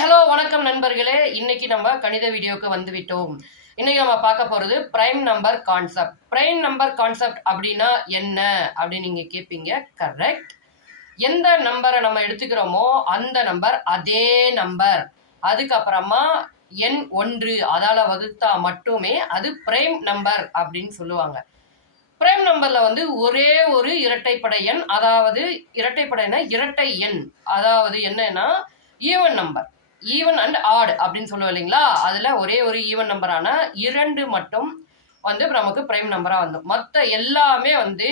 Hello வணக்கம் நண்பர்களே. இன்னைக்கு நம்ம கணித வீடியோக்கு வந்து விட்டோம். இன்னைக்கு நம்ம பார்க்க போறது prime number concept. Prime number concept அப்படின்னா என்ன அப்படின்னு நீங்க கேட்பீங்க. கரெக்ட். எந்த நம்பரை நம்ம எடுத்துக்கிறோமோ அந்த நம்பர் அதே நம்பர் அதுக்கப்புறமா எண் 1 அதால வகுத்தா மட்டுமே அது பிரைம் நம்பர் அப்படின்னு சொல்லுவாங்க. பிரைம் நம்பர்ல வந்து ஒரே ஒரு இரட்டைப்படை எண், அதாவது இரட்டைப்படைனா இரட்டை எண், அதாவது என்னன்னா even number, even and odd அப்படின்னு சொல்லுவோம் இல்லைங்களா. அதுல ஒரே ஒரு ஈவன் நம்பரான 2 மட்டும் வந்து நமக்கு பிரைம் நம்பரா வந்து, மற்ற எல்லாமே வந்து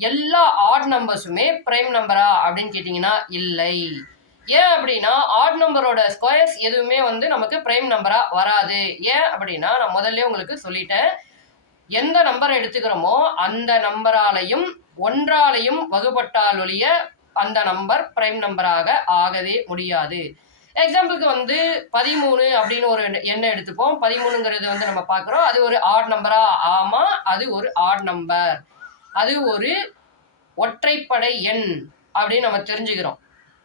எல்லா ஆட் நம்பர்ஸுமே பிரைம் நம்பரா அப்படின்னு கேட்டீங்கன்னா இல்லை. ஏன் அப்படின்னா ஆட் நம்பரோட ஸ்கொயர்ஸ் எதுவுமே வந்து நமக்கு பிரைம் நம்பரா வராது. ஏன் அப்படின்னா நான் முதல்ல உங்களுக்கு சொல்லிட்டேன், எந்த நம்பரை எடுத்துக்கிறோமோ அந்த நம்பராலையும் ஒன்றாலையும் வகுப்பட்டால் ஒழிய அந்த நம்பர் பிரைம் நம்பராக ஆகவே முடியாது. எக்ஸாம்பிளுக்கு வந்து 13 அப்படின்னு ஒரு எண்ணை எடுத்துப்போம். 13ங்கிறது வந்து நம்ம பார்க்குறோம், அது ஒரு ஆட் நம்பரா? ஆமா, அது ஒரு ஆட் நம்பர், அது ஒரு ஒற்றைப்படை எண் அப்படின்னு நம்ம தெரிஞ்சுக்கிறோம்.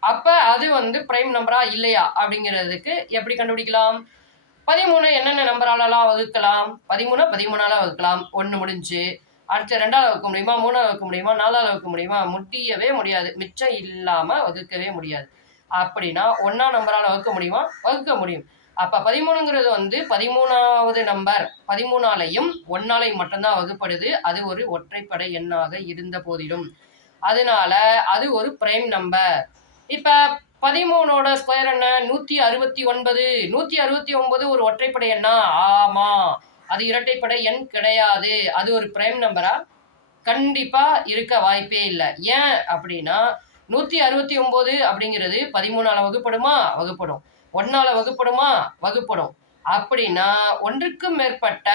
அப்ப அது வந்து பிரைம் நம்பரா இல்லையா அப்படிங்கிறதுக்கு எப்படி கண்டுபிடிக்கலாம்? 13 என்னென்ன நம்பராலலாம் வகுக்கலாம்? 13ஆல வகுக்கலாம். 1 முடிஞ்சு. அடுத்து 2ஆல வகுக்க முடியுமா? 3ஆல வகுக்க முடியுமா? 4ஆல வகுக்க முடியுமா? முடியவே முடியாது. மிச்சம் இல்லாம வகுக்கவே முடியாது. அப்படின்னா 1ஆம் நம்பரால வகுக்க முடியுமா? வகுக்க முடியும். அப்ப 13ங்கிறது வந்து 13வது நம்பர், 13ஆலையும் 1ஆலையும் மட்டும்தான் வகுப்படுது. அது ஒரு ஒற்றைப்படை எண்ணாக இருந்த போதிலும், அதனால அது ஒரு பிரைம் நம்பர். இப்ப 13ஓட ஸ்கொயர் என்ன? 169. 169 ஒரு ஒற்றைப்படை எண்ணா? ஆமா, அது இரட்டைப்படை எண் கிடையாது. அது ஒரு பிரைம் நம்பரா? கண்டிப்பா இருக்க வாய்ப்பே இல்லை. ஏன் அப்படின்னா 169 அப்படிங்கிறது 13ஆல வகுப்படுமா? வகுப்படும். 1ஆல வகுப்படுமா? வகுப்படும். அப்படின்னா ஒன்றுக்கும் மேற்பட்ட,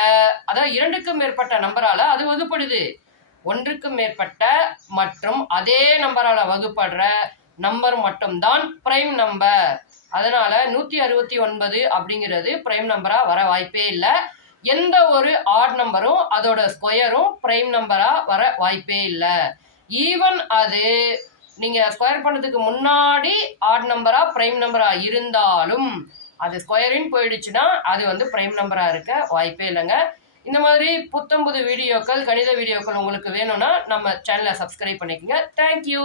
அதாவது 2க்கும் மேற்பட்ட நம்பரால அது வகுப்படுது. ஒன்றுக்கும் மேற்பட்ட மற்றும் அதே நம்பரால வகுப்படுற நம்பர் மட்டும்தான் பிரைம் நம்பர். அதனால 169 அப்படிங்கிறது பிரைம் நம்பரா வர வாய்ப்பே இல்லை. எந்த ஒரு ஆட் நம்பரும் அதோட ஸ்கொயரும் பிரைம் நம்பரா வர வாய்ப்பே இல்லை. ஈவன் அது நீங்க ஸ்கொயர் பண்ணதுக்கு முன்னாடி ஆட் நம்பரா பிரைம் நம்பரா இருந்தாலும் அது ஸ்கொயரின் போயிடுச்சுன்னா அது வந்து பிரைம் நம்பரா இருக்க வாய்ப்பே இல்லைங்க. இந்த மாதிரி புத்தம்புது வீடியோக்கள், கணித வீடியோக்கள் உங்களுக்கு வேணும்னா நம்ம சேனலை சப்ஸ்கிரைப் பண்ணிக்கோங்க. தேங்க்யூ.